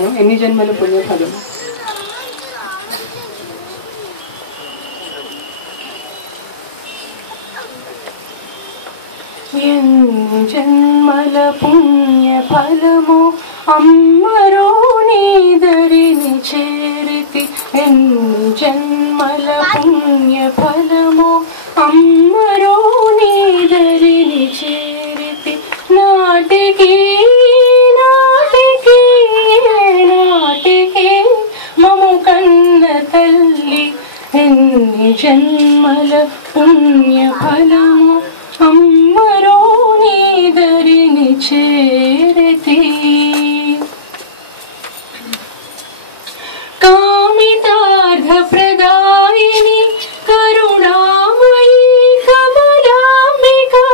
చెప్తాను. ఎన్ని జన్మల పుణ్యఫలం. ఎన్ని జన్మల పుణ్యఫలము అమ్మరో నీదరిని చేరితి. ఎన్ని జన్మల పుణ్యఫలము అమ్మరో నీదరిని చేరితి. నాటికి నాటికి నాటికి మము కన్న తల్లి. ఎన్ని జన్మల పుణ్యఫలము అమ్మరో నీదరిని చేరితి. కామితార్థ ప్రదాయిని కరుణామయీ కమలాంబికా.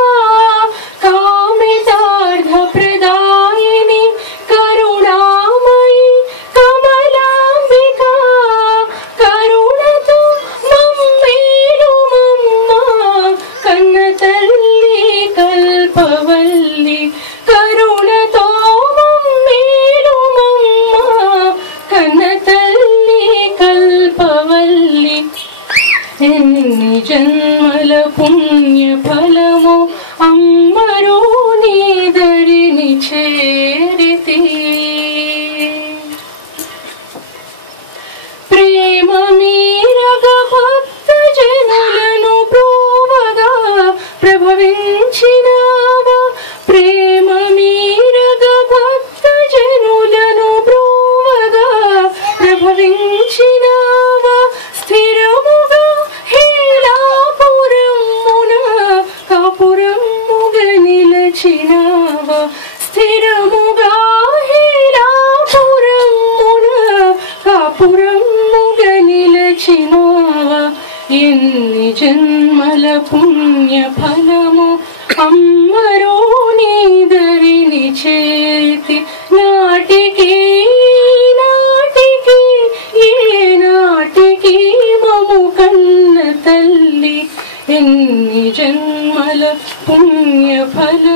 కామితార్థ ప్రదాయిని కరుణామయీ కమలాంబికా. కరుణతో మమ్మేలు మమ్మ కన్న తల్లి కల్పవల్లి. కరుణతో మమ్మేలు మమ్మ కన్న తల్లి కల్పవల్లి. ఎన్ని జన్మల పుణ్యఫలము అమ్మరో నీదరిని చేరితి. ప్రేమ మీరగ భక్త జనులను ప్రోవగా ప్రభవించినావా. ప్రేమ మీరగ భక్త జనులను ప్రోవగా ప్రభవించినావా. స్థిరముగా హేలాపురమున కాపురముగా నిలచినావా. స్థిరముగా హేలాపురమున కాపురముగా నిలచినావా. ఎన్ని జన్మల పుణ్యఫలము అమ్మరో నీదరిని చేరితి. నాటికి నాటికి ఏ నాటికి మము కన్న తల్లి. ఎన్ని జన్మల పుణ్యఫలం